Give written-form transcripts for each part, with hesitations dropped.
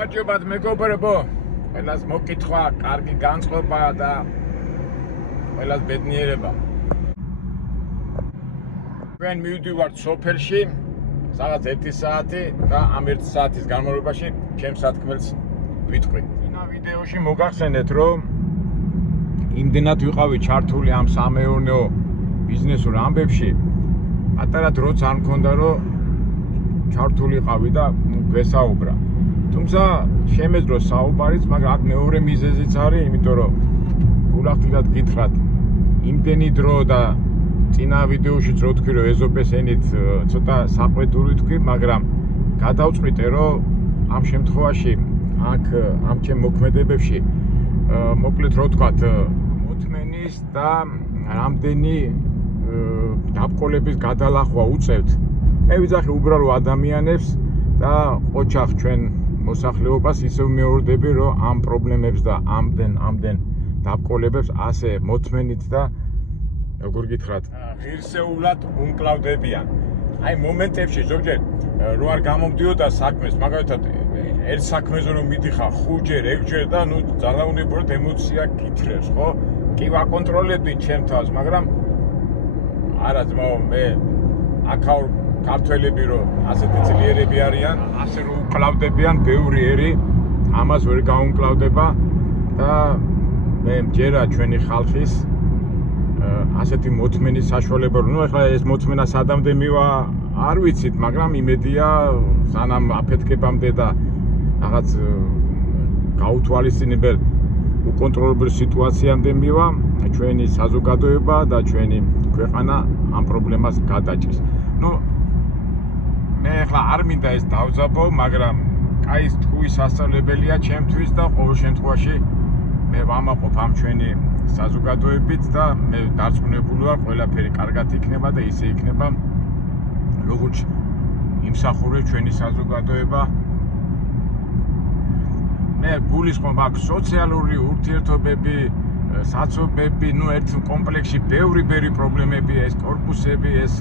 გამარჯობათ მეგობრებო, ყველას მოკითხვა, კარგი განწყობა და ყველას ბედნიერება. ჩვენ მივდივართ სოფელში, სადაც 1 საათი და ამ 1 საათის განმავლობაში ჩემს სათქმელს ვიტყვი. წინა ვიდეოში მოგახსენეთ, რომ იმდენად ვიყავი ჩართული ამ სამეურნეო ბიზნესურ ამბებში, პატარა დროც არ მქონდა, რომ ჩართულიყავი და გვესაუბრა. თუმცა შემეძლო საუბარიც, მაგრამ აქ მეორე მიზეზიც არის, იმიტომ რომ გულახდილად გითხრათ, იმდენი დრო და წინა ვიდეოშიც რო თქვი, რომ ეზოპეს ენით ცოტა საყვედური თქვი, მაგრამ გადავწყვიტე, რომ ამ შემთხვევაში აქ ამ ჩემ მოქმედებებში მოკლედ რო თქვათ, მოთმენის და რამდენი დაბყოლების გადალახვა უწევთ. მე ვიძახი უბრალო ადამიანებს და ოჯახ ჩვენ მოსახლეობას ისევ მეორდები, რომ ამ პრობლემებს და ამდენ დაბყოლებებს ასე მოთმენით და როგორ გითხრათ, ღირსეულად უმკლავდებიან. აი მომენტებში ზოგჯერ რო არ გამომდიოდა საქმეს, მაგალითად ერთ საქმეზე რომ მიდიხარ 5-ჯერ, 6-ჯერ და ნუ ძალაუნებურად ემოცია გითხრებს, ხო? კი ვაკონტროლებდი ჩემ თავს, მაგრამ არა ძმაო, მე აქაურ ქართველები რომ ასეთი ძლიერები არიან, ასე რომ უკლავდებიან ბევრი ერი, ამას ვერ გაუმკლავდება და მე მჯერა ჩვენი ხალხის ასეთი მოთმენის საშუალება, რომ ნუ ახლა ეს მოთმენა სადამდე მივა არ ვიცით, მაგრამ იმედია სანამ აფეთქებამდე და რაღაც გაუთვალისწინებელ უკონტროლებელ სიტუაციამდე მივა, ჩვენი საზოგადოება და ჩვენი ქვეყანა ამ პრობლემას გადაჭრის. ნუ მე ახლა არ მინდა ეს დავძაბო, მაგრამ კაი თქვის სასწავლებელია ჩემთვის და ყოველ შემთხვევაში მე ვამაყობ ამ ჩვენი საზოგადოებით და მე დარწმუნებული ვარ, ყველაფერი კარგად იქნება და ისე იქნება, როგორც იმსახურებს ჩვენი საზოგადოება. მე გულისხმობ აქ სოციალური ურთიერთობები, საცობები, ნუ ერთ კომპლექსში ბევრი პრობლემები, ეს კორპუსები, ეს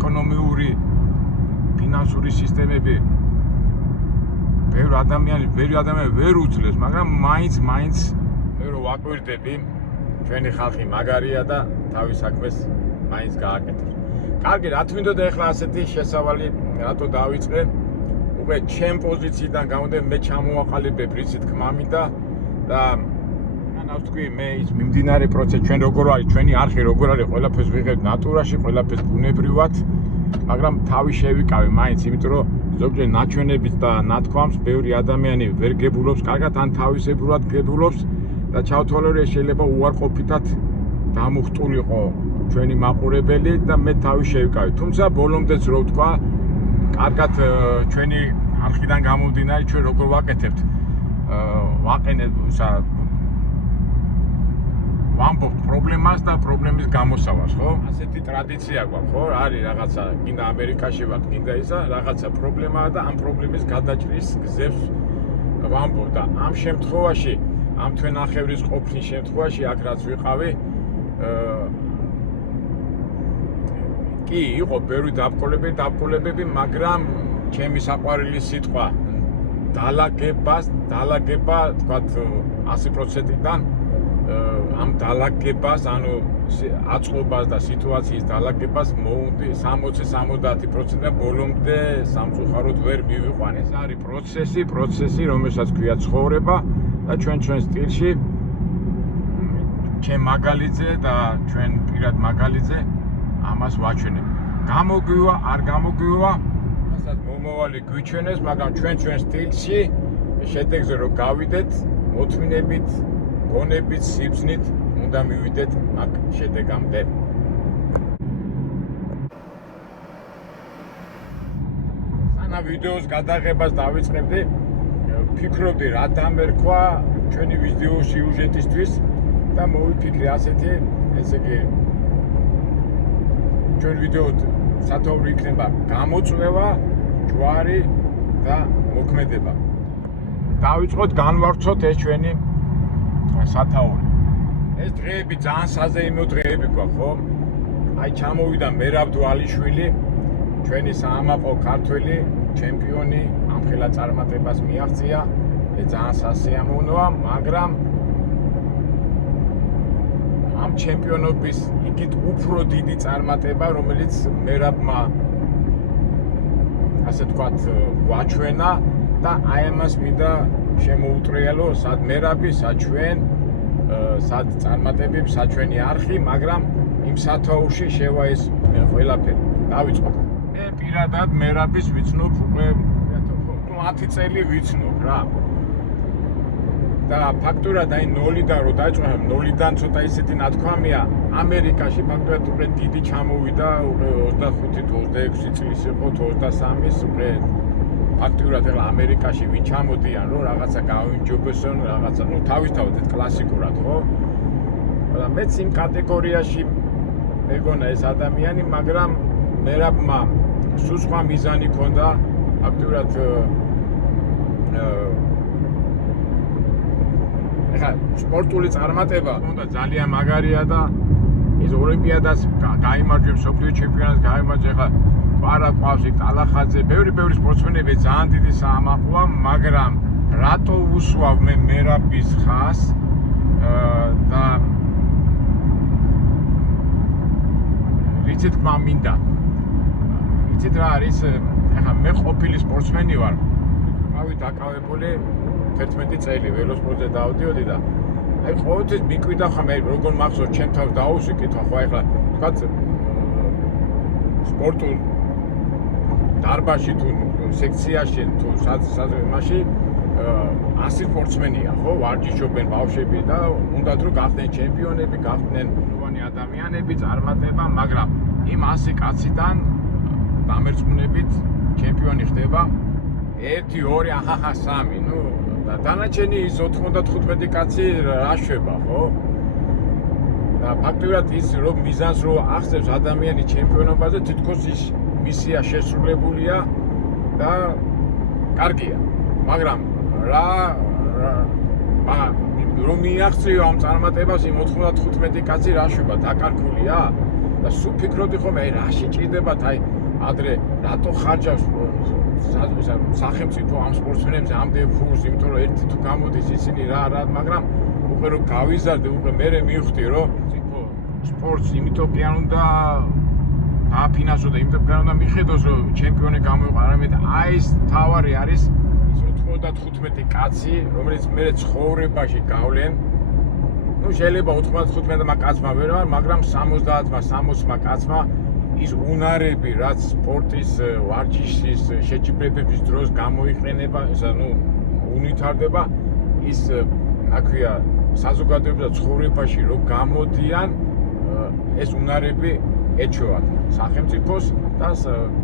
ეკონომიური, ფინანსური სისტემები. ბევრი ადამიანი ვერ უძლებს, მაგრამ მაინც მე რო ვაკვირდები, ჩვენი ხალხი მაგარია და თავის საქმეს მაინც გააკეთებს. კარგი, რა თქმა ახლა ასეთი შესავალი რატო დავიწყე? უკვე ჩემ პოზიციიდან გამოდე მე ჩამოვაყალიბებ რისი თქმა მინდა და ანუ თქვი მე ის მიმდინარე პროცესი ჩვენ როგორ არის, ჩვენი არხი როგორ არის, ყველაფერს ვიღებთ ნატურაში, ყველაფერს ბუნებრივად, მაგრამ თავი შევიკავე მაინც, იმიტომ რომ ზოგჯერ ნაჩვენებით და ნათქვამს ბევრი ადამიანი ვერ გებულობს, კარგად ან თავისებურად გებულობს და ჩავთვალე, რომ შეიძლება უარყოფითად დამუხტულიყო ჩვენი მაყურებელი და მე თავი შევიკავე. თუმცა ბოლომდეც რო ვთქვა, კარგად ჩვენი არხიდან გამომდინარე ჩვენ როგორ ვაკეთებთ, ვამბობთ პრობლემას და პრობლემის გამოსავალს, ხო? ასეთი ტრადიცია გვაქვს, ხო? არის რაღაცა, გინდა ამერიკაში ვართ, გინდა ისა, რაღაცა პრობლემაა და ამ პრობლემის გადაჭრის გზებს ვამბობ და ამ შემთხვევაში, ამ თვენახევრის ყოფნის შემთხვევაში, აქ რაც ვიყავი, კი იყო ბევრი დაბყოლებები, მაგრამ ჩემი საყვარელი სიტყვა დალაგება, თქვათ 100%-დან ამ დალაგებას, ანუ აწყობას და სიტუაციის დალაგებას მოუნდი 60-70% და ბოლომდე სამწუხაროდ ვერ მივიყვანე. ეს არის პროცესი, რომელსაც ქვია ცხოვრება და ჩვენ სტილში ჩემ მაგალითზე და ჩვენ პირად მაგალითზე ამას ვაჩვენებ. გამოგვივა, არ გამოგვივა, მასაც მომავალი გვიჩვენეს, მაგრამ ჩვენ სტილში შედეგზე რომ გავიდეთ, მოთმინებით, გონებით, სიბზნით უნდა მივიდეთ აქ შედეგამდე. სანამ ვიდეოს გადაღებას დავიწყებდი, ფიქრობდი რა დამერქვა ჩვენი ვიდეოს სიუჟეტისთვის და მოვიფიქრე ასეთი, ესე იგი ჩვენ ვიდეო სათაური იქნება გამოწვევა, ჯვარი და მოქმედება. დავიწყოთ განვავრცოთ ეს ჩვენი სათაური. ეს დღეები ძალიან საზეიმო დღეები გვაქვს, ხო? აი ჩამოვიდა მერაბ დვალიშვილი, ჩვენი საამაყო ქართველი ჩემპიონი ამხელა წარმატებას მიაღწია. ძალიან სასიამოვნოა, მაგრამ ამ ჩემპიონობის იქით უფრო დიდი წარმატება, რომელიც მერაბმა ასე თქვათ გვაჩვენა და აი ამას მინდა შემოუტრიალო, სად მერაბი, სად ჩვენ, სად წარმატებები, სად ჩვენი არხი, მაგრამ იმ სათაურში შევა ეს ყველაფერი. დავიწყოთ. მე პირადად მერაბის ვიცნობ უკვე 10 წელი ვიცნობ რა. და ფაქტურად აი 0-დან რო დაიწყო, 0-დან ცოტა ისეთი ნათქვამია, ამერიკაში ფაქტურად უკვე დიდი ჩამოვიდა, უკვე 25-26 წლის იყო, 23-ის უკვე ფაქტურად ეხლა ამერიკაში ვინ ჩამოდიან, რომ რაღაცა გავინჯობესონ, რაღაცა, ну თავისთავად ეს კლასიკურად, ხო? და მეც იმ კატეგორიაში მეგონა ეს ადამიანი, მაგრამ მერაბმა სულ სხვა მიზანი ჰქონდა, ფაქტურად ეხლა სპორტული წარმატება უნდა ძალიან მაგარია და ეს ოლიმპიადას გაიმარჯვებს, მსოფლიო ჩემპიონატს გაიმარჯვებს, ეხლა ყვარა ყავს იქ ტალახაძე, ბევრი სპორტსმენები ძალიან დიდი საამაყოა, მაგრამ რატო უსვავ მე მერაბის ხას და ვიცით თქმა მინდა. იცით რა არის, ეხლა მე ყოფილი სპორტსმენი ვარ, ყავით დაკავებული 11 წელი ველოსპორტზე დავდიოდი და აი ყოველთვის მიკვიდა ხომ მე როგორ მახსოვს ჩემ თავს დაუსვი კითხვა ხო ეხლა თქვათ სპორტულ დარბაზში თუ სექციაში თუ მაშინ 100 სპორტსმენია ხო ვარჯიშობენ ბავშვები და უნდათ რომ გახდნენ ჩემპიონები, გახდნენ ნოვანი ადამიანები, წარმატება, მაგრამ იმ 100 კაციდან დამერწმუნებით ჩემპიონი ხდება 1, 2, ახახა 3, ნუ და დანარჩენი ის 95 კაცი რა შვება, ხო? და ფაქტურად ის რომ მიზანს რო ახსნებს ადამიანი ჩემპიონობაზე, თითქოს ის მისია შესრულებულია და კარგია. მაგრამ რომ მიაღწიო ამ წარმატებას იმ 95 კაცი რა შვება, დაკარგულია? და სულ ფიქრობდი ხოლმე, აი რაში ჭირდებათ, აი ადრე რატო ხარჯავს სახელმწიფო ამ სპორტსმენებზე ამდენ ფულს, იმიტომ რომ ერთი თუ გამოდის ისინი რა, მაგრამ უკვე რომ გავიზარდე, უკვე მე მივხვდი რომ სპორტს იმიტომ კი არ უნდა დააფინანსო და იმიტომ კი არ უნდა მიხედოს რომ ჩემპიონი გამოიყო, არამედ აი ეს თავარი არის ის 95 კაცი, რომელიც მე ცხოვრებაში გავლენ. ნუ შეიძლება 95-მა კაცმა ვერ ვარ, მაგრამ 70-მა, 60-მა კაცმა ის უნარები, რაც სპორტის ვარჯიშის შეჯიბრებების დროს გამოიყენება, ესა ნუ უნვითარდება, ის აქვია საზოგადოებრივ ცხოვრებაში რომ გამოდიან, ეს უნარები ეჩვევათ სახელმწიფოს და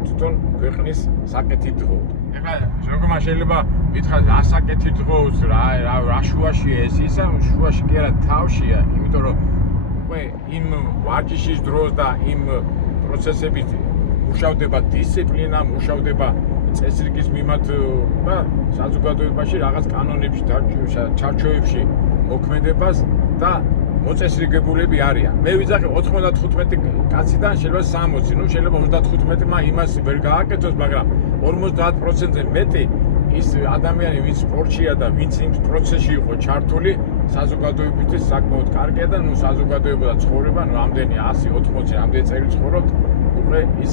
თვითონ ქვეყნის საკეთილდღეოდ. ეხლა როგორ შეიძლება მითხრათ ასაკეთილდღეოდ რა შუაშია ეს ისა, შუაში კი არა თავშია, იმიტომ რომ უკვე იმ ვარჯიშის დროს და იმ პროცესებით მუშავდება დისციპლინა, მუშავდება წესრიგის მიმართ და საზოგადოებაში რაღაც კანონებში, ჩარჩოებში მოქმედებას და მოწესრიგებულები არიან. მე ვიძახი 95 კაციდან შეიძლება 60, ნუ შეიძლება 35-მა იმას ვერ გააკეთოს, მაგრამ 50%-ზე მეტი ის ადამიანი, ვინც სპორტშია და ვინც იმ პროცესში იყო ჩართული, საზოგადოებისთვის საკმაოდ კარგია და ნუ საზოგადოება და ცხოვრება, ნუ ამდენი 100-80 ამდენი წელი ცხოვრობთ, უკვე ის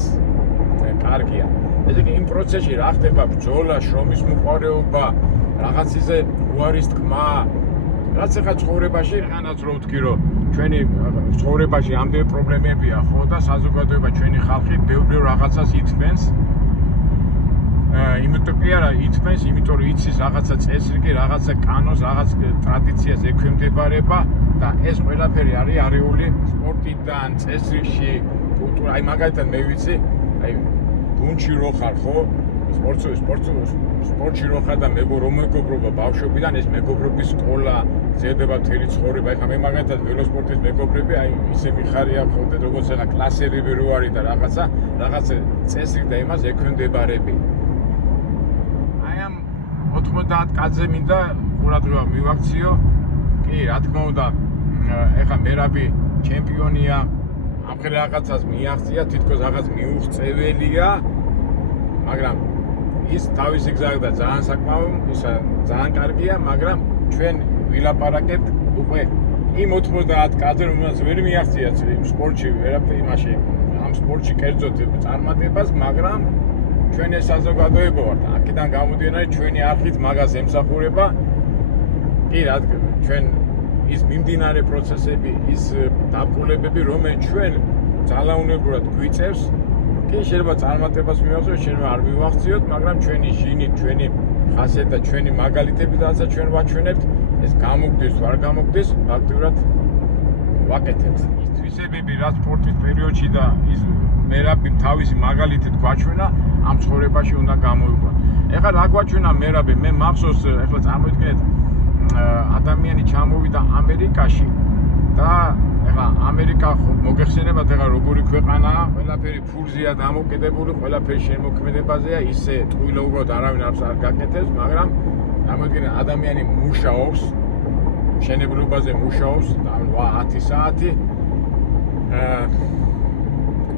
კარგია. ესე იგი იმ პროცესში რა ხდება ბრძოლა, შრომის მოყვარეობა, რაღაც ისე უარის თქმა, რაც ახლა ცხოვრებაში რანაც რო ვთქვი რომ ჩვენი ცხოვრებაში ამდენი პრობლემებია ხო და საზოგადოება ჩვენი ხალხი ბევრი რაღაცას ითმენს. იმიტომ კი არა ითმენს, იმიტომ რომ იცის რაღაცა წესრიგი, რაღაცა კანონს, რაღაც ტრადიციას ექვემდებარება და ეს ყველაფერი არის არეული სპორტიდან, წესრიგში, კულტურა. აი მაგალითად მე ვიცი, აი გუნდში რო ხარ ხო, სპორტში რო ხარ და რომ მეგობრობა ბავშვობიდან, ეს მეგობრობის სკოლა ძერდება მთელი ცხოვრება. ეხლა მე მაგალითად ველოსპორტის მეგობრები, აი ისე მიხარია ხოლმე, როგორც ახლა კლასერები რო არის და რაღაცა წესრიგ და იმას ექვემდებარები. 90 კაცზე მინდა ყურადღება მივაქციო. კი, რა თქმა უნდა, ეხლა მერაბი ჩემპიონია, ამხელა რაღაცას მიაღწია, თითქოს რაღაც მიუღწეველია, მაგრამ ის თავისი გზა და ძალიან საკმაო, ისა ძალიან კარგია, მაგრამ ჩვენ ვილაპარაკებთ უკვე იმ 90 კაცზე, რომელსაც ვერ მიაღწიათ იმ სპორტში, ვერაფერი იმაში, ამ სპორტში კერძოდ წარმატებას, მაგრამ ჩვენ ეს საზოგადოება ვართ. აქედან გამომდინარე ჩვენი არხით მაგას ემსახურება. კი, რადგან ჩვენ ის მიმდინარე პროცესები, ის დაბრკოლებები, რომელიც ჩვენ ძალაუნებურად გვიწევს, კი შეიძლება წარმატებას მივაღწიოთ, შეიძლება არ მივაღწიოთ, მაგრამ ჩვენი ჟინი, ჩვენი ხასიათი და ჩვენი მაგალითები, რასაც ჩვენ ვაჩვენებთ, ეს გამოგდის თუ არ გამოგდის, ფაქტურად ვაკეთებთ. ის თვისებები, რაც სპორტის პერიოდში და ის მერაბი თავისი მაგალითით გვაჩვენა, ამ ცხოვრებაში უნდა გამოვიყვანოთ. ეხლა რა გვაჩვენა მერაბი? მე მახსოვს, ეხლა წარმოიდგინეთ, ადამიანი ჩამოვიდა ამერიკაში და ეხლა ამერიკა მოგეხსენებათ, ეხლა როგორი ქვეყანაა, ყველაფერი ფულზეა დამოკიდებული, ყველაფერი შემოქმედებაზეა, ისე ტყუილაურად არავინ არ გაკეთებს, მაგრამ წარმოიდგინეთ, ადამიანი მუშაობს, მშენებლობაზე მუშაობს 10 საათი,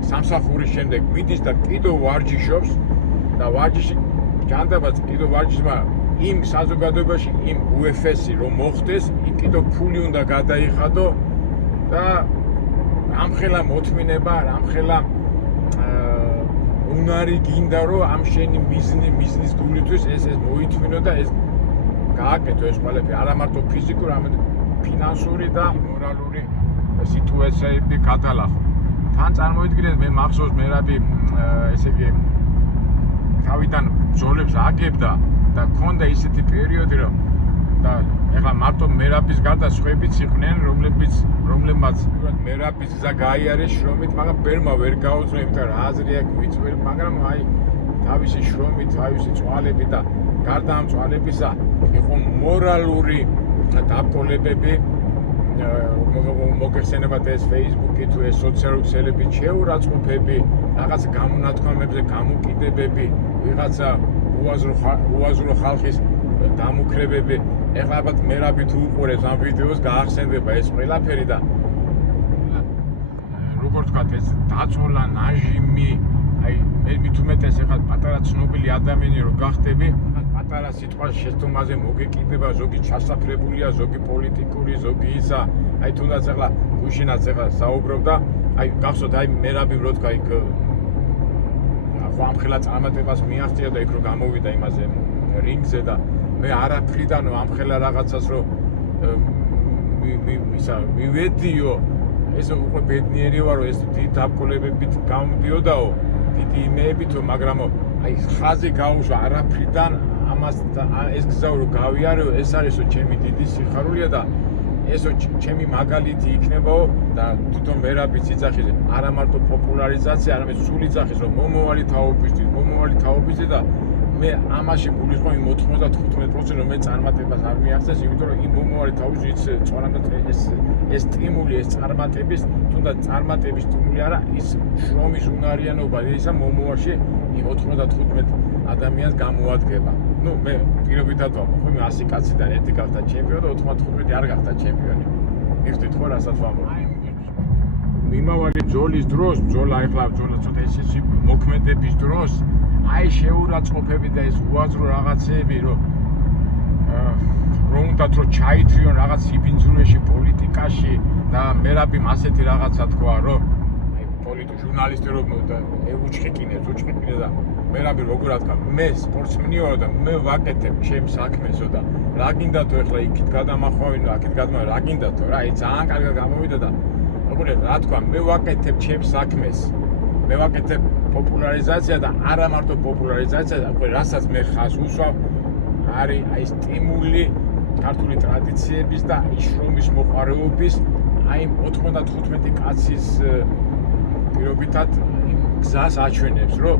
სამსახურის შემდეგ მიდის და კიდევ ვარჯიშობს და ვარჯიში ჯანდაბაც კიდევ ვარჯიშმა იმ საზოგადოებაში იმ UFC-ი რომ მოხდეს, იქ კიდევ ფული უნდა გადაიხადო და ამხელა მოთმინება, ამხელა უნარი გინდა რომ ამ შენი მიზნის გულისთვის ეს მოითმინო და ეს გააკეთო ეს ყველაფერი, არა მარტო ფიზიკური, არამედ ფინანსური და მორალური სიტუაციები გადალახო. თან წარმოიდგინეთ, მე მახსოვს მერაბი ესე იგი თავიდან ბრძოლებს აგებდა და ქონდა ისეთი პერიოდი რომ და ეხლა მარტო მერაბის გარდა სხვაებიც იყვნენ, რომლებმაც მერაბის გზა გაიარეს შრომით, მაგრამ ბერმა ვერ გაუძლო, იმიტომ რომ აზრი აქვს ვიწვევ, მაგრამ აი თავისი შრომით, თავისი წვალებით და გარდა ამ წვალებისა იყო მორალური დაბრკოლებები, მოგეხსენებათ ეს Facebook-ი თუ ეს სოციალური ქსელები, შეურაცხყოფები, რაღაც გამონათქვამებზე გამოკიდებები, ვიღაცა უაზრო ხალხის დამუქრებები. ეხლა ალბათ მერაბი თუ უყურებს ამ ვიდეოს, გაახსენდება ეს ყველაფერი და როგორ ვთქვათ, ეს დაწოლა, ნაჟიმი, აი მე მით უმეტეს ეხლა პატარა ცნობილი ადამიანი რო გახდები, პატარა სიტყვა შეცდომაზე მოგეკიდება, ზოგი ჩასაფრებულია, ზოგი პოლიტიკური, ზოგი ისა, აი თუნდაც ეხლა გუშინაც ეხლა საუბრობდა, აი გახსოვთ, აი მერაბი რო თქვა იქ ამხელა წარმატებას მიაღწია და იქ რო გამოვიდა იმაზე რინგზე და მე არაფრიდან ამხელა რაღაცას რო მივედიო, ეს უკვე ბედნიერი ვარო, ეს დიდი დაბრკოლებებით გამოდიოდაო, დიდი იმეებითო, მაგრამ აი ხაზი გაუშვა არაფრიდან ამას ეს გზა რო გავიარეო, ეს არისო ჩემი დიდი სიხარულია და ესო ჩემი მაგალითი იქნებაო და თვითონ მერაბის ციცახიზე არა მარტო პოპულარიზაცია, არამედ სული ძახის რომ მომავალი თაობისთვის და მე ამაში გულისხმობ იმ 95% რომ მე წარმატებას არ მიაღწევს, იმიტომ რომ იმ მომავალი თაობის წვანამდე ეს სტიმული, ეს წარმატების, თუნდაც წარმატების სტიმული არა, ის შრომის უნარიანობა ისა მომავალში იმ 95 ადამიანს გამოადგება. ნუ მე პირობითად ვამბობ, მე 100 კაციდან ერთი გახდა ჩემპიონი და 95 არ გახდა ჩემპიონი. მიხდით ხო რასაც ვამბობ? მიმავალი ბრძოლის დროს, ბრძოლა ცოტა ისეთი მოქმედების დროს, აი შეურაცხყოფები და ეს უაზრო რაღაცეები, რომ უნდათ რომ ჩაითრიონ რაღაც სიბინძურეში, პოლიტიკაში და მერაბი ასეთი რაღაცა თქვა, რომ ჟურნალისტი რომ უჩხიკინე და მერაბი როგორ თქვა, მე სპორტსმენი ვარ და მე ვაკეთებ ჩემს საქმესო და რა გინდათო ეხლა იქით გადამახვავინო, აქეთ გადამახვავინო, რა გინდათო რა, აი ძალიან კარგად გამოვიდა და როგორ რა თქვა, მე ვაკეთებ ჩემს საქმეს, მე ვაკეთებ პოპულარიზაცია და არა მარტო პოპულარიზაცია, უკვე რასაც მე ხაზს უსვავ, არის აი სტიმული ქართული ტრადიციების და შრომის მოყვარეობის, აი 95 კაცის პირობითად გზას აჩვენებს, რომ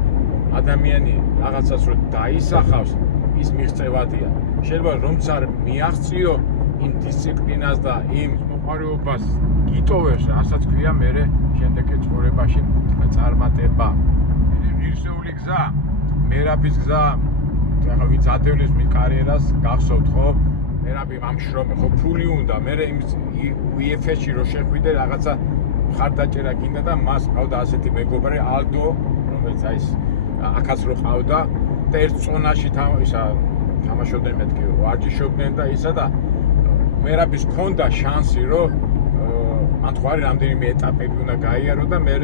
ადამიანი რაღაცას რო დაისახავს, ის მიღწევადია. შეიძლება რომც არ მიაღწიო იმ დისციპლინას და იმ მოყვარეობას გიტოვებს, რასაც ქვია მე შემდეგი ცხოვრებაში წარმატება. ღირსეული გზა, მერაბის გზა, ახლა ვინც ადევლის მის კარიერას, გახსოვთ ხო? მერაბი ამ შრომი ხო ფული უნდა, მე UFC-ში რო შეხვიდე რაღაცა ხარდაჭერა გინდა და მას ყავდა ასეთი მეგობარი ალდო, რომელიც აი აქაც რო ყავდა და ერთ ზონაში თამაშობდნენ მეთქი ვარჯიშობდნენ და ისა და მერაბის ქონდა შანსი რომ მან თუ არის რამდენიმე ეტაპები უნდა გაიარო და მე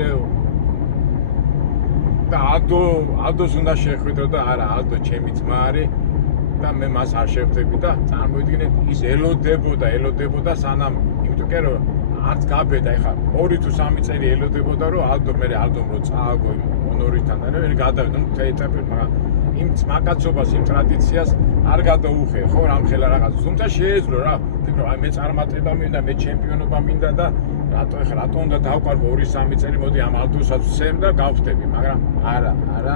და ალდოს უნდა შეხვიდრო და არა ალდო ჩემი ძმა არის და მე მას არ შევხვდები და წარმოიდგინეთ ის ელოდებოდა სანამ იმიტომ რომ არც გაბედა ეხლა 2 თუ 3 წელი ელოდებოდა რომ ალდომ რო წააგო ონორიდან და ვერ გადავიდა ნუ ეტაპები მაგრამ იმ ძმაკაცობას იმ ტრადიციას არ გადაუხე ხო რამხელა რაღაც თუმცა შეეძლო რა ვფიქრობ აი მე წარმატება მინდა მე ჩემპიონობა მინდა და რატო უნდა დავყარბო 2-3 წელი მოდი ამ ალდოსაც ვცემ და გავხდები მაგრამ არა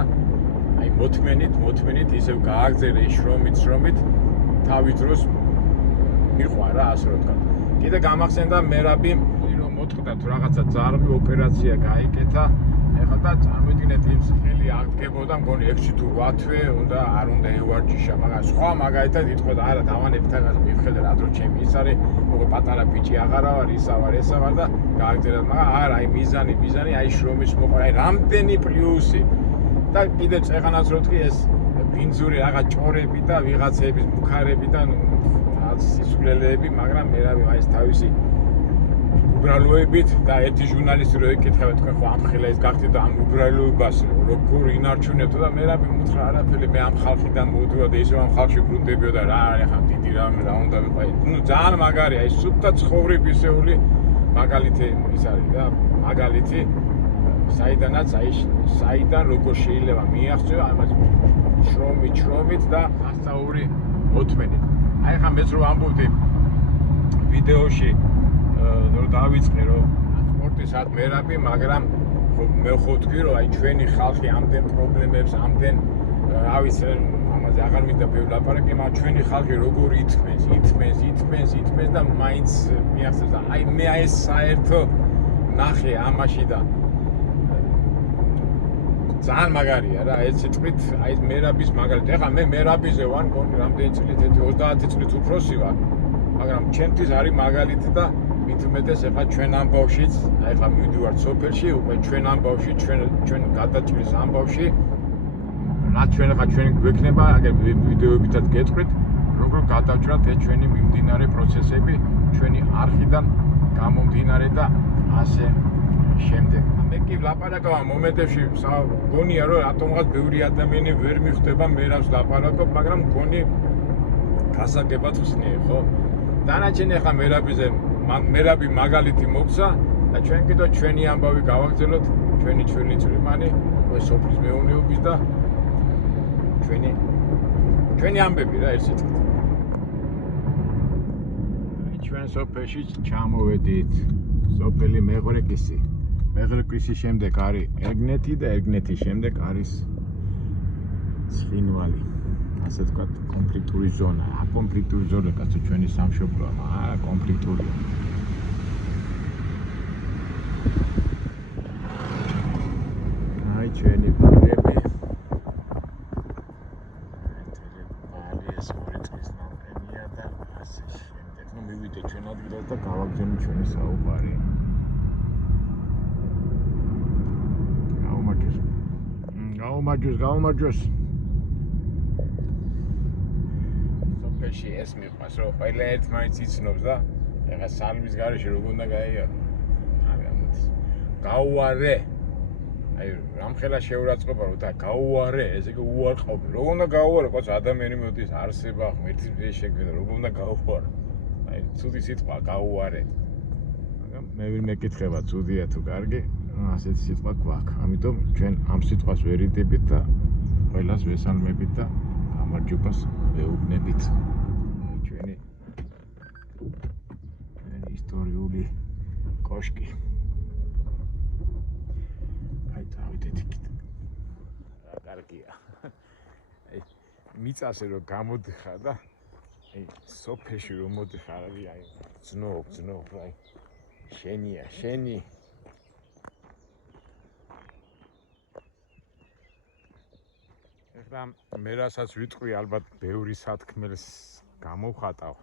აი მოთმენით ისევ გააგზელე შრომით თავი დროს მიყვა რა ასე რომ თქვა კიდე გამახსენდა მერაბი რომ მოთხოვდა თუ რაღაცა ძარღვი ოპერაცია გაიკეთა ეხლა და წარმოიდგინეთ იმ ხელი აღდგებოდა მგონი 6 თუ 8 თვე უნდა არ უნდა ევარჯიშა მაგრამ სხვა მაგალითად იტყოდა არა დავანებით რაღაც მივხედე რა დრო ჩემი ის არის მოგო პატარა ბიჭი აღარა ვარ ესა ვარ და გააგზელე მაგრამ არა აი მიზანი აი შრომის მოყვა აი რამდენი პლუსი და კიდე წეღანას რო თქვი ეს ბინძური რაღაც ჭორები და ვიღაცების მუქარები და რაღაც სისულელეები მაგრამ მერაბი აი ეს თავისი უბრალოებით და ერთი ჟურნალისტი რო ეკითხება თქვენ ხო ამ ხელა ის გახდით და ამ უბრალოებას როგორ ინარჩუნებთ და მერაბი მუთხრა არაფერი მე ამ ხალხიდან მოვდივარ და ისევ ამ ხალხში ბრუნდებიო და რა არის ახლა დიდი რა უნდა ვიყავი ნუ ძალიან მაგარია ის სუფთა ცხოვრებისეული მაგალითი ის არის და მაგალითი საიდან როგორ შეიძლება მიაღწიო ამას შრომით და ასწაური მოთმენით აი ხა მეც რო ამბობდი ვიდეოში რომ დავიწყე რომ სპორტისად მერაბი მაგრამ მე ხო ვთქვი რომ აი ჩვენი ხალხი ამდენ პრობლემებს ამდენ რა ვიცი ამაზე აღარ მინდა ბევრი ლაპარაკი მაგრამ ჩვენი ხალხი როგორ ითმენს და მაინც მიახსენებს და აი მე ეს საერთო ნახე ამაში და ძალიან მაგარია რა ეს სიტყვით აი მერაბის მაგალითი ეხლა მე მერაბიზე ვარ მგონი რამდენი წლით 30 წლით უფროსი ვარ მაგრამ ჩემთვის არის მაგალითი და მით უმეტეს ეხლა ჩვენ ამბავშიც აი ეხლა მივიდივართ სოფელში უკვე ჩვენ ამბავში ჩვენ გადაჭრის ამბავში რაც ჩვენ გვექნება აგერ ვიდეოებითაც გეტყვით როგორ გადავჭრათ ეს ჩვენი მიმდინარე პროცესები ჩვენი არხიდან გამომდინარე და ასე შემდეგ მე კი ლაპარაკობ მომენტებში გონია რომ რატომღაც ბევრი ადამიანი ვერ მიხვდება მერავს ლაპარაკობ მაგრამ გონი გასაგებად ხსნიე ხო დანარჩენი ახლა მერაბი მაგალითი მოგცა და ჩვენ კიდევ ჩვენი ამბავი გავაგრძელოთ ჩვენი წვრიმანი სოფლის მეურნეობის და ჩვენი ამბები რა ეს სიტყვით ჩვენ სოფელში ჩამოვედით სოფელი მეღრეკვისის შემდეგ არის ერგნეთი და ერგნეთის შემდეგ არის ცხინვალი ასე ვთქვათ კონფლიქტური ზონა აკონფლიქტური ზონა კაცო ჩვენი სამშობლოა არა კონფლიქტურია აი ჩვენი ბაგები ეს ორი წლის ნამყენია და ასე შემდეგ ნუ მივიდეთ ჩვენ ადგილას და გავაგზავნოთ ჩვენი საუბარი გაუმარჯოს სოფელში ეს მიყვარს რომ ყველა ერთმანეთს იცნობს და ეხლა სალმის გარეშე როგორ უნდა გაიარო გაუარე აი რამხელა შეურაცხყოფა რომ და გაუარე ესე იგი უარყოფი როგორ უნდა გაუარე ყოს ადამიანი მოდის არსება ღმერთის მიერ შეგვიდა როგორ უნდა გაუარე აი ცუდი სიტყვა გაუარე მაგრამ მე ვერ მეკითხება ცუდია თუ კარგი ასეთი სიტყვა გვაქვს ამიტომ ჩვენ ამ სიტყვას ვერიდებით და ყველას ვესალმებით და გამარჯვებას ვეუბნებით ჩვენი ისტორიული კოშკი აი დავიდეთ იქით რა კარგია აი მიწაზე რომ გამოდიხარ და აი სოფელში რომ მოდიხარ აი ძნობ აი შენი ეხლა მე რასაც ვიტყვი ალბათ ბევრი სათქმელს გამოვხატავ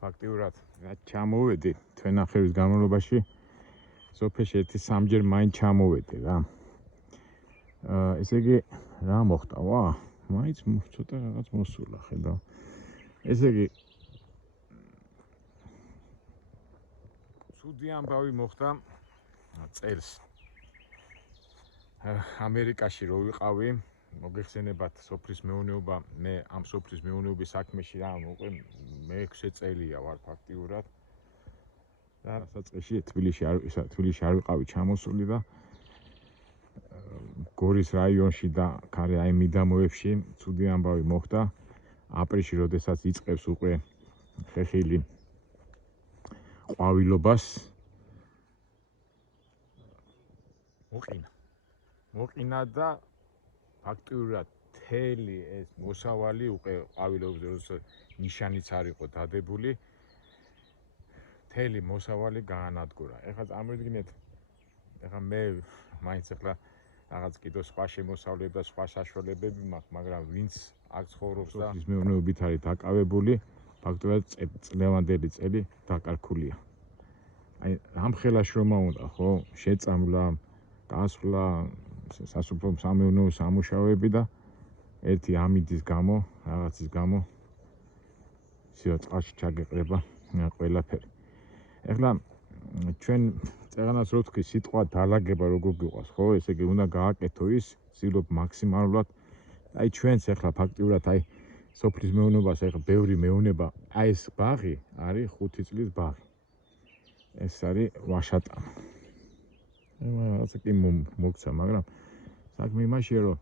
ფაქტიურად ჩამოვედი თვენახევრის განმავლობაში სოფელში 1-3 ჯერ მაინც ჩამოვედი რა ესე იგი რა მოხდა? ვა, მაინც ცოტა რაღაც მოსულა, ხედავ. ესე იგი ცუდი ამბავი მოხდა წელს. ამერიკაში რო ვიყავი, მოგეხსენებათ სოფლის მეურნეობა, მე ამ სოფლის მეურნეობის საქმეში რა უკვე მე-6 წელია ვარ ფაქტიურად. და საწყისში თბილისში არ ვიყავი ჩამოსული და გორის რაიონში და აი მიდამოებში ცუდი ამბავი მოხდა. აპრილში, როდესაც იწყებს უკვე ხეხილი ყვავილობას მოყინა და ფაქტიურად მთელი ეს მოსავალი უკვე ყვავილობზე ნიშანიც არ იყო დადებული. მთელი მოსავალი გაანადგურა. ეხლა წარმოვიდგინეთ, ეხლა მე მაინც ეხლა რაღაც კიდევ სხვა შემოსავლები და სხვა საშუალებები მაქვს, მაგრამ ვინც აქ ცხოვრობს და ის მეურნეობით არის დაკავებული, ფაქტობრივად წლევანდელი წელი დაკარგულია. აი ამ ხელაში რომ უნდა ხო შეწამლა, გასვლა სასოფლო სამეურნეო სამუშაოები და ერთი ამინდის გამო, რაღაცის გამო სიოწყალში ჩაგეყრება ყველაფერი. ეხლა ჩვენ წეღანას რო თქვი სიტყვა დალაგება როგორ გიყვას, ხო? ესე იგი უნდა გააკეთო ის, ვცდილობ მაქსიმალურად. აი ჩვენც ეხლა ფაქტიურად აი სოფლის მეურნეობას ეხლა ბევრი მეუნება, აი ეს ბაღი არის 5 წლის ბაღი. ეს არის ვაშატა. რაღაცა კი მოგცა, მაგრამ საქმე იმაშია, რომ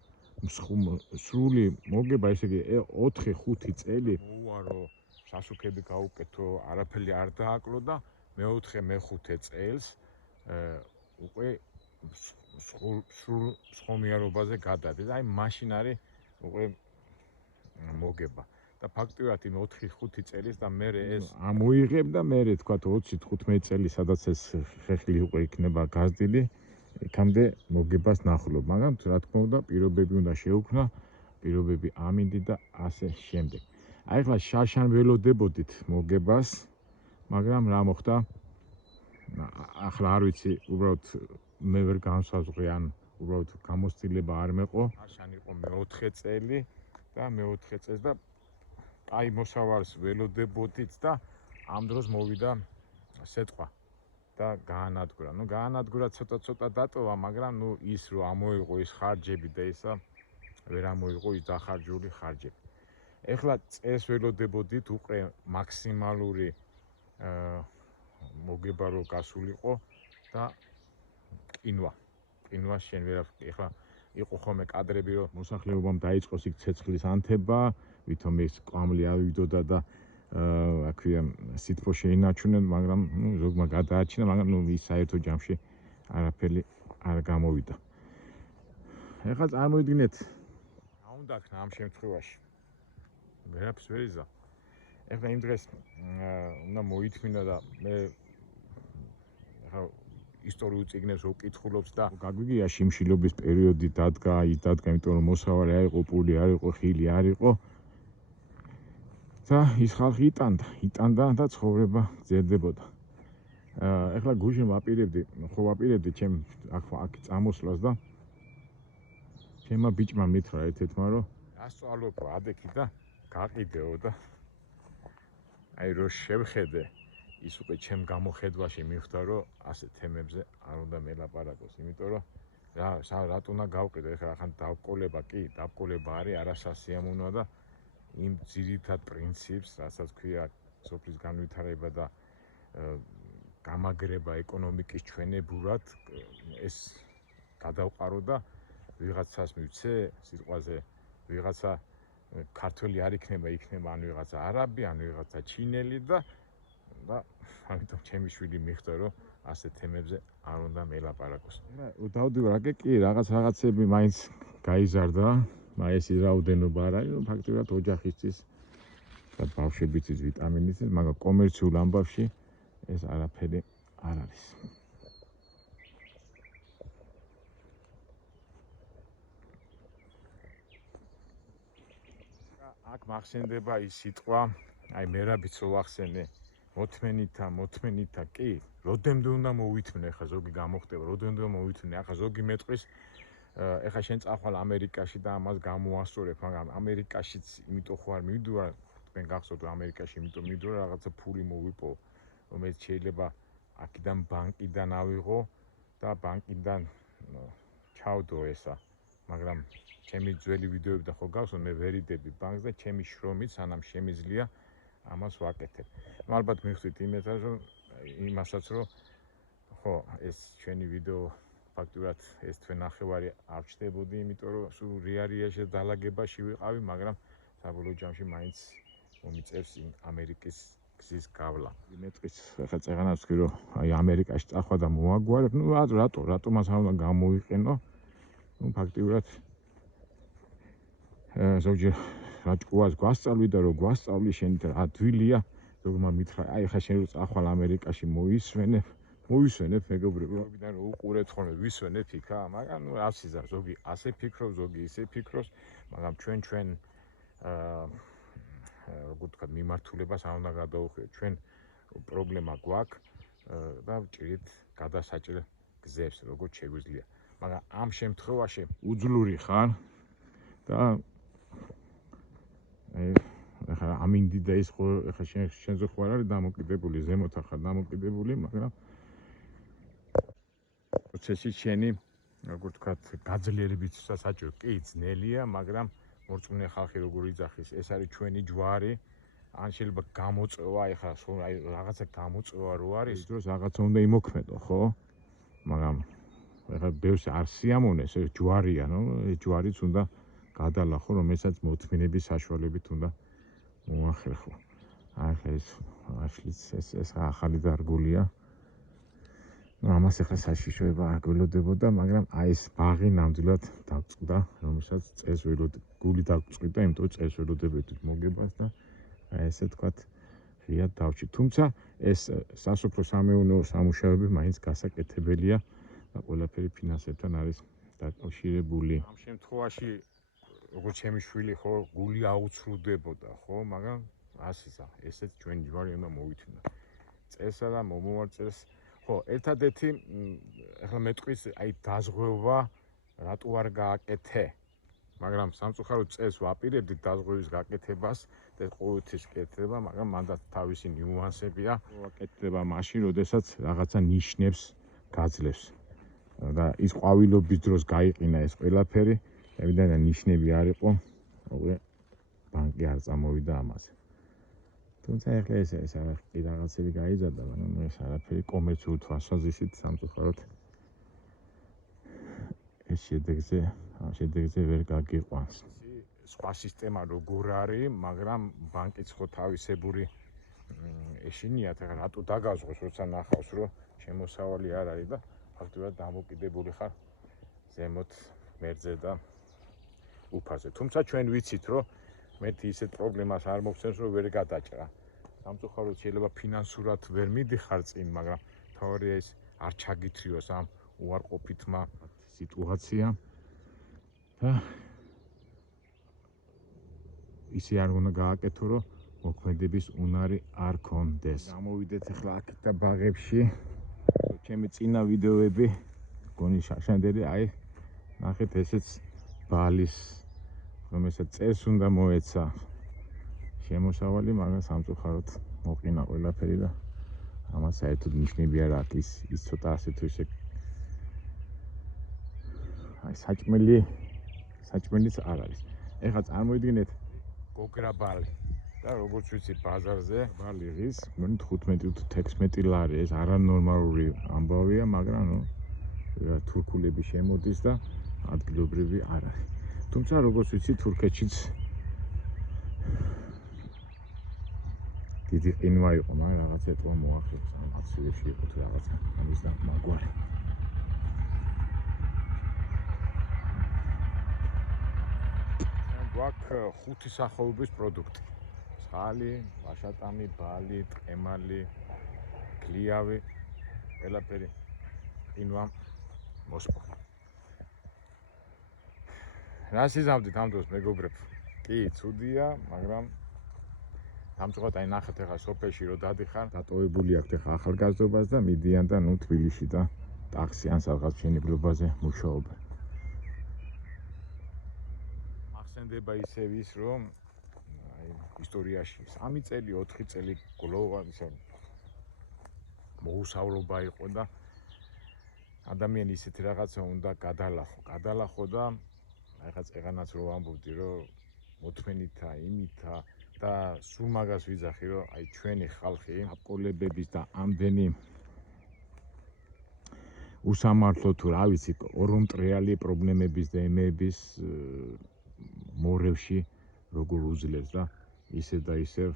სრული მოგება, ესე იგი 4-5 წელი მოუარო, სასუქები გაუკეთო, არაფერი არ დააკლო და მე-4-მე-5 წელს უკვე სრულ სხომიარობაზე გადადის. აი მაშინ არის უკვე მოგება. და ფაქტიურად იმ 4-5 წელის და მე ეს ამოიღებ და მე თქვა 20-15 წელი სადაც ეს ხეხილი უკვე იქნება გაზრდილი, იქამდე მოგებას ნახულობ, მაგრამ რა თქმა უნდა პირობები უნდა შეუქმნა, პირობები ამინდი და ასე შემდეგ. აი ახლა შარშან ველოდებოდით მოგებას, მაგრამ რა მოხდა? ახლა არ ვიცი, უბრალოდ მე ვერ განსაზღვრე ან უბრალოდ გამოცდილება არ მეყო. შარშან იყო მე-4 წელი და მე-4 წელს და აი მოსავალს ველოდებოდით და ამ დროს მოვიდა სეტყვა და გაანადგურა. ნუ გაანადგურა ცოტა დატოვა, მაგრამ ნუ ის რომ ამოიღო ის ხარჯები და ისა ვერ ამოიღო ის დახარჯული ხარჯები. ეხლა წეს ველოდებოდით უკვე მაქსიმალური მოგება რო გასულიყო და ყინვა შენ ვერაფერი. ეხლა იყო ხოლმე კადრები რომ მოსახლეობამ დაიწყოს იქ ცეცხლის ანთება, ვითომ ეს კვამლი ავიდოდა და აქვია სითბო შეინარჩუნეს, მაგრამ ნუ ზოგმა გადაარჩინა, მაგრამ ნუ ის საერთო ჯამში არაფერი არ გამოვიდა. ეხლა წარმოვიდგინეთ, რა უნდა ქნა ამ შემთხვევაში? ვერაფერს ვერ იზა. ეხლა იმ დღეს უნდა მოითმინა და მე ეხლა ისტორიულ წიგნებს ვკითხულობს და გაგვიგია შიმშილობის პერიოდი დადგა, იმიტომ რომ მოსავალი არ იყო, პული არ იყო, ხილი არ იყო. და ის ხალხი იტანდა და ცხოვრება გრძელდებოდა. ეხლა გუშინ ვაპირებდი ჩემ აქ წამოსვლას და ჩემმა ბიჭმა მითხრა ერთ-ერთმა რომ გასწავლობ ადექი და გაყიდეო და აი რო შევხედე ის უკვე ჩემ გამოხედვაში მიხვდა რომ ასე თემებზე არ უნდა მელაპარაკოს, იმიტომ რომ რატო უნდა გავყიდო? ეხლა ახან დავკოლება არის არასასიამოვნოა და იმ ძირითად პრინციპს, რასაც ქვია სოფლის განვითარება და გამაგრება ეკონომიკის ჩვენებურად, ეს გადავყარო და ვიღაცას მივცე სიტყვაზე, ვიღაცა ქართველი არ იქნება ან ვიღაცა არაბი, ან ვიღაცა ჩინელი და ამიტომ ჩემი შვილი მიხვდა რომ ასე თემებზე არ უნდა მელაპარაკოს. დავდივარ აქ კი რაღაცები მაინც გაიზარდა, ეს რაოდენობა არ არის, ფაქტობრივად ოჯახისთვის და ბავშვებისთვის ვიტამინისთვის, მაგრამ კომერციულ ამბავში ეს არაფერი არ არის. აქ მახსენდება ის სიტყვა, აი მე რაბიც რო ვახსენე, მოთმენითა კი, როდემდე უნდა მოვითმინე, ახლა ზოგი გამოხდება, როდემდე მოვითმინე, ახლა ზოგი მეტყვის ეხლა შენ წახვალ ამერიკაში და ამას გამოასწორებ, მაგრამ ამერიკაშიც იმიტომ ხო არ მივიდივარ, თქვენ გახსოვთ რომ ამერიკაში იმიტომ მივიდივარ, რაღაცა ფული მოვიპო, რომელიც შეიძლება აქედან ბანკიდან ავიღო და ბანკიდან ჩავდო ესა, მაგრამ ჩემი ძველი ვიდეოებიდან ხო გავსო, მე ვერიდები ბანკს და ჩემი შრომით სანამ შემიძლია ამას ვაკეთებ. ალბათ მივხვდით იმასაც რომ ხო ეს ჩვენი ვიდეო ფაქტურად ეს თქვენ ნახევარი არ ჩდებოდი, იმიტომ რომ სულ რეალიაში დალაგებაში ვიყავი, მაგრამ საბოლოო ჯამში მაინც მომიწევს ამერიკის გზის გავლა. მეტყვის ახლა წეღანას ვთქვი რომ აი ამერიკაში წახვა და მოაგვარებ, ნუ რატომ მას არ უნდა გამოვიყენო? ნუ ფაქტიურად ზოგჯერ რაჭკუას გვასწავლი და რომ გვასწავლი შენ რა დვილია, ზოგმა მითხრა, აი ხა შენ რო წახვალ ამერიკაში მოვისვენებ მეგობრებო, ვიდან რომ უყურეთ ხოლმე ვისვენებ იქა, მაგრამ ნუ აფსიზა, ზოგი ასე ფიქრობს, ზოგი ისე ფიქრობს, მაგრამ ჩვენ როგორ თქვა მიმართულებას არ უნდა გადაუხვიოთ. ჩვენ პრობლემა გვაქვს და ვჭირით გადასაჭრელ გზებს, როგორც შეგვიძლია. მაგრამ ამ შემთხვევაში უძლური ხარ და ახლა ამინდი და ის ხო ახლა შენზე ხო არ არის დამოკიდებული, ზემოთ ხარ დამოკიდებული, მაგრამ პროცესი შენი როგორ თქვა გაძლიერებით საჭირო კი ძნელია, მაგრამ მორწმუნე ხალხი როგორ იძახის, ეს არის ჩვენი ჯვარი, ან შეიძლება გამოწვევა, ეხლა აი რაღაცა გამოწვევა რო არის, დროს რაღაცა უნდა იმოქმედო, ხო? მაგრამ ეხლა ბევრს არ სიამოვნეს, ეს ჯვარია, ნუ ეს ჯვარიც უნდა გადალახო, რომელსაც მოთმინების საშუალებით უნდა მოახერხო. აი ეს აშლიც ეს ახალი დარგულია. ნუ ამას ახლა საშიშოება არ გველოდებოდა, მაგრამ აი ეს ბაღი ნამდვილად დაგწყდა, რომელსაც წეს გული დაგწყდა, იმიტომ რომ წეს ველოდებოდი მოგებას და აი ესე თქვა ღიად დავჭი. თუმცა ეს სასოფლო-სამეურნეო სამუშაოები მაინც გასაკეთებელია და ყველაფერი ფინანსებთან არის დაკავშირებული. ამ შემთხვევაში როგორც ჩემი შვილი ხო გული აუცრუდებოდა, ხო, მაგრამ ასისა, ესეც ჩვენი ჯვარი უნდა მოვითმინოთ. წესა და მომავალ წელს ხო, ერთადერთი ახლა მეტყვის აი დაზღვევა რატო არ გააკეთე? მაგრამ სამწუხაროდ წელს ვაპირებდი დაზღვევის გაკეთებას და ყოველთვის კეთდება, მაგრამ მანდაც თავისი ნიუანსებია. ვაკეთდება მაშინ, როდესაც რაღაცა ნიშნებს გაძლევს. და ის ყვავილობის დროს გაიყინა ეს ყველაფერი, ვიდრე ნიშნები არ იყო, უკვე ბანკი არ წამოვიდა ამაზე. თუმცა ახლა ეს კი რაღაცები გაიზარდა, მაგრამ ეს არაფერი კომერციული თვალსაზრისით სამწუხაროდ ეს შედეგზე ვერ გაგიყვანს. სხვა სისტემა როგორ არის, მაგრამ ბანკიც ხო თავისებური ეშინიათ, ახლა რატო დაგაზღვეს, როცა ნახავს, რომ შემოსავალი არ არის და ფაქტობრივად დამოკიდებული ხარ ზემოთ მერձე და უფაზე. თუმცა ჩვენ ვიცით, რომ მეტი ისეთ პრობლემას არ მოგცემს, რომ ვერ გადაჭრა. სამწუხაროდ შეიძლება ფინანსურად ვერ მიდიხარ წინ, მაგრამ თავარია ის არ ჩაგითრიოს ამ უარყოფითმა სიტუაცია და ისე არ უნდა გააკეთო, რომ მოქმედების უნარი არ კონდეს. გამოვიდეთ ახლა აქ და ბაღებში. ჩემი წინა ვიდეოები გონი შაშანდელი, აი ნახეთ ესეც ბალის, რომელსაც წეს უნდა მოეცა შემოსავალი, მაგრამ სამწუხაროდ მოყინა ყველაფერი და ამას საერთოდ ნიშნები არ აქვს, ის ცოტა ასე თუ ისე აი საჭმელიც არ არის. ეხლა წარმოიდგინეთ გოგრა ბალი და როგორც ვიცი ბაზარზე ბალი ღირს 15-16 ლარი, ეს არანორმალური ამბავია, მაგრამ ნუ თურქულები შემოდის და ადგილობრივი არ არის. თუმცა როგორც ვიცი თურქეთშიც დიდი ყინვა იყო, მაგრამ რაღაც ეტყვა მოახერხეს, ამ აციებში იყო თუ რაღაცა ამის და მაგვარი. გვაქვს 5 სახეობის პროდუქტი. წყალი, ვაშატამი, ბალი, ტყემალი, გლიავი, ყველაფერი ყინვა მოსპო. რას იზამთით ამ დროს მეგობრებო? კი, ცუდია, მაგრამ სამწუხაროდ აი ნახეთ ახლა სოფელში რო დადიხარ, დატოვებული აქვს ახლა ახალგაზრდობას და მიდიან და ნუ თბილისში და ტაქსი ან სადღაც მშენებლობაზე მუშაობენ. ახსენდება ისევ ის, რომ აი ისტორიაში 3 წელი, 4 წელი გლოვალიზა მოუსავლობა იყო და ადამიანი ისეთი რაღაცა უნდა გადალახო და რაღაც ეგანაც რო ამბობდი, რომ მოთმენითა, იმითა და სულ მაგას ვიძახი, რომ აი ჩვენი ხალხი აპკოლებების და ამდენი უსამართლო თუ რა ვიცი, ორომტრიალი პრობლემების და ემეების მორევში როგორ უძლებს და ისევ და ისევ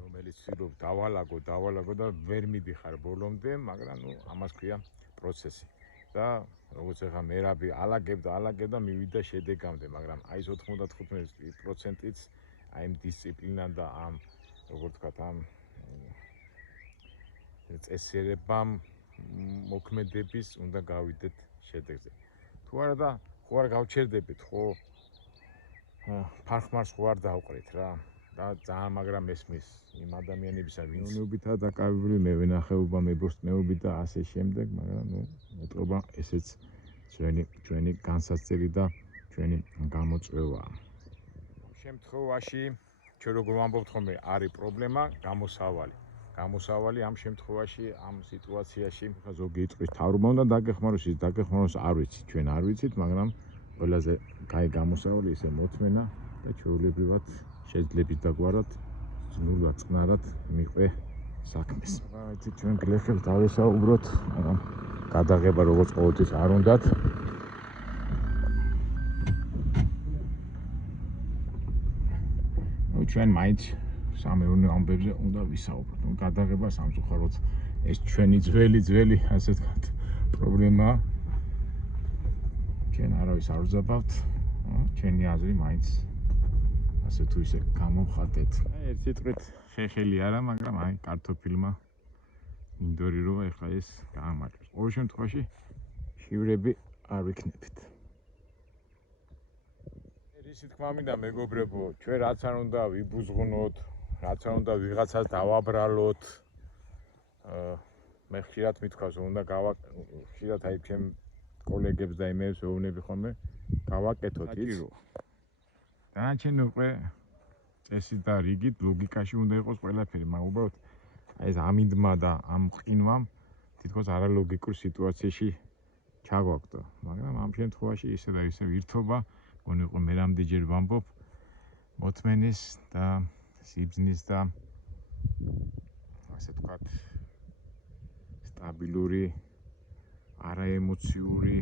რომელიც ცდილობ დავალაგო და ვერ მიდიხარ ბოლომდე, მაგრამ ნუ ამას ქვია პროცესი. და როგორც ახლა მერაბი ალაგებდა მივიდა შედეგამდე, მაგრამ აი ეს 95%-იც აი ამ დისციპლინამ და ამ როგორ ვთქვათ, ამ წესიერებამ მოქმედების უნდა გავიდეთ შედეგზე. თუ არა და ხო არ გავჩერდებით, ხო ფარხმარს ხო არ დავყრით რა და ძალიან მაგრამ ესმის იმ ადამიანებისა, ვინც მეუბნებითა დაკავებული, მე ვენახეობა, მებოსტნეობით და ასე შემდეგ, მაგრამ ნუ მეტყობა ესეც ჩვენი განსაცდელი და ჩვენი გამოწვევაა. ამ შემთხვევაში ჩვენ როგორ ვამბობთ ხოლმე, არის პრობლემა, გამოსავალი ამ შემთხვევაში, ამ სიტუაციაში, ხა ზოგი იტყვის თავრობა უნდა დაგეხმაროს, ის დაგეხმაროს არ ვიცი, ჩვენ არ ვიცით, მაგრამ ყველაზე კაი გამოსავალი ისე მოთმენა და ჩვეულებრივად შეძლებით დაგვარად, ძნულად წყნარად მიყვე საქმეს. იცით, ჩვენ გლეხებს დავესაუბროთ, მაგრამ გადაღება როგორც ყოველთვის არ უნდათ. ნუ ჩვენ მაინც სამეურნეო ამბებზე უნდა ვისაუბროთ. ნუ გადაღება სამწუხაროდ ეს ჩვენი ძველი, ასე ვთქვათ, პრობლემაა. ჩვენ არავის არ ვზაბავთ, ჩვენი აზრი მაინც ასე თუ ისე გამოვხატეთ. ერთ სიტყვით ხეხილი არა, მაგრამ აი კარტოფილმა მინდორი რომ ეხლა ეს გაამაჭროს. ყოველ შემთხვევაში შივრები არ ვიქნებით. ისი თქმა მინდა მეგობრებო, ჩვენ რაც არ უნდა ვიბუზღუნოთ, რაც არ უნდა ვიღაცას დავაბრალოთ. მე ხშირად მithქვას, რომ უნდა ხშირად აი ჩემ კოლეგებს და იმებს ვეუბნები ხოლმე, გავაკეთოთ ის. დანარჩენი უკვე წესით და რიგით, ლოგიკაში უნდა იყოს ყველაფერი, მაგრამ უბრალოდ აი ეს ამინდმა და ამ ყინვამ თითქოს არალოგიკურ სიტუაციაში ჩაგვაგდო. მაგრამ ამ შემთხვევაში ისე და ისე ვირთობა, მგონი იყო მე რამდენჯერ ვამბობ, მოთმენის და სიბზნის და ასე ვთქვათ, სტაბილური, არაემოციური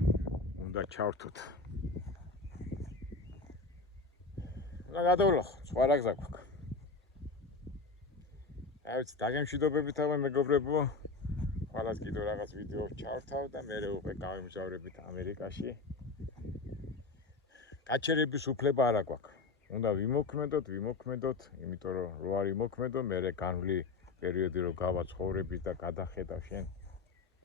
უნდა ჩავრთოთ. და გადავლახო, სხვა რა გზა გვაქვს. აი ვიცი, დაგემშვიდობებით ახლა მეგობრებო, ხვალაც კიდევ რაღაც ვიდეო ჩავრთავ და მე უკვე გავიმგზავრებით ამერიკაში. გაჩერების უფლება არ აქვს. უნდა ვიმოქმედოთ, იმიტომ რომ რო არ ვიმოქმედო, მე განვლი პერიოდი რო გავა ცხოვრების და გადახედავ შენ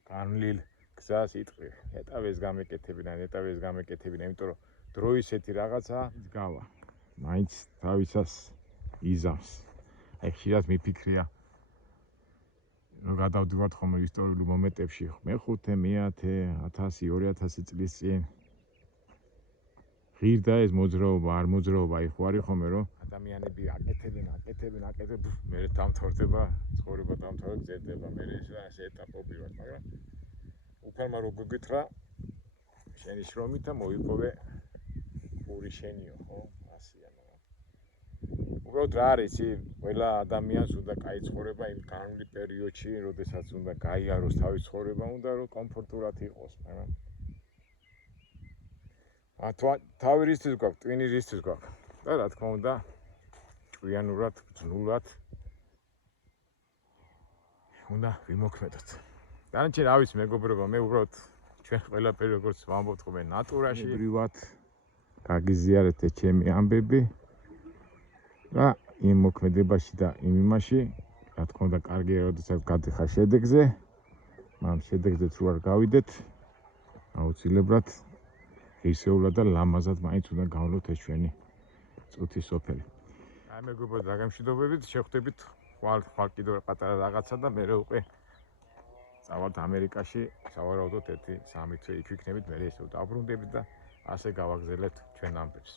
განვლილ გზას იტყვი. ეტავეს გამეკეთებინა, იმიტომ რომ დრო ისეთი რაღაცა გავა. მაინც თავისას იზამს. აი ხშირად მიფიქრია, რომ გადავდივართ ხოლმე ისტორიულ მომენტებში, მე-5, მე-10, 1000, 2000 წლის წინ. ღირდა ეს მოძრაობა, არ მოძრაობა, აი ხო არის ხოლმე, რომ ადამიანები აკეთებენ, მე დამთავრდება, ცხოვრება დამთავრდება, გრძელდება, მე ეს ეტაპები ვარ, მაგრამ უფალმა რო გიგითხრა, შენი შრომით და მოიპოვე პური შენიო, ხო? ასია, მაგრამ უბრალოდ რა არის, ყველა ადამიანს უნდა კაი ცხოვრება იმ განვლილ პერიოდში, როდესაც უნდა გაიაროს თავის ცხოვრება, უნდა რომ კომფორტულად იყოს, მაგრამ თავი რისთვის გვაქვს, ტვინი რისთვის გვაქვს და რა თქმა უნდა, ჭკვიანურად, ბრძნულად უნდა ვიმოქმედოთ. დანარჩენი რა ვიცი მეგობრებო, მე უბრალოდ ჩვენ ყველაფერი როგორც ვამბობთ ხოლმე ნატურაში ბრივად გაგიზიარეთ ჩემი ამბები და იმ მოქმედებაში და იმ იმაში, რა თქმა უნდა, კარგია, როდესაც გადიხარ შედეგზე, მაგრამ შედეგზეც რო არ გავიდეთ, აუცილებლად ისეულად და ლამაზად მაინც უნდა გავლოთ ეს ჩვენი წუთი სოფელი. აი მეგობრებო, დაგემშვიდობებით, შევხვდებით ხვალ კიდევ პატარა რაღაცა და მე უკვე წავალთ ამერიკაში, სავარაუდოდ 1-3 თვე იქ ვიქნებით, მე ისევ დავბრუნდებით და ასე გავაგზავნებთ ჩვენ ამბებს.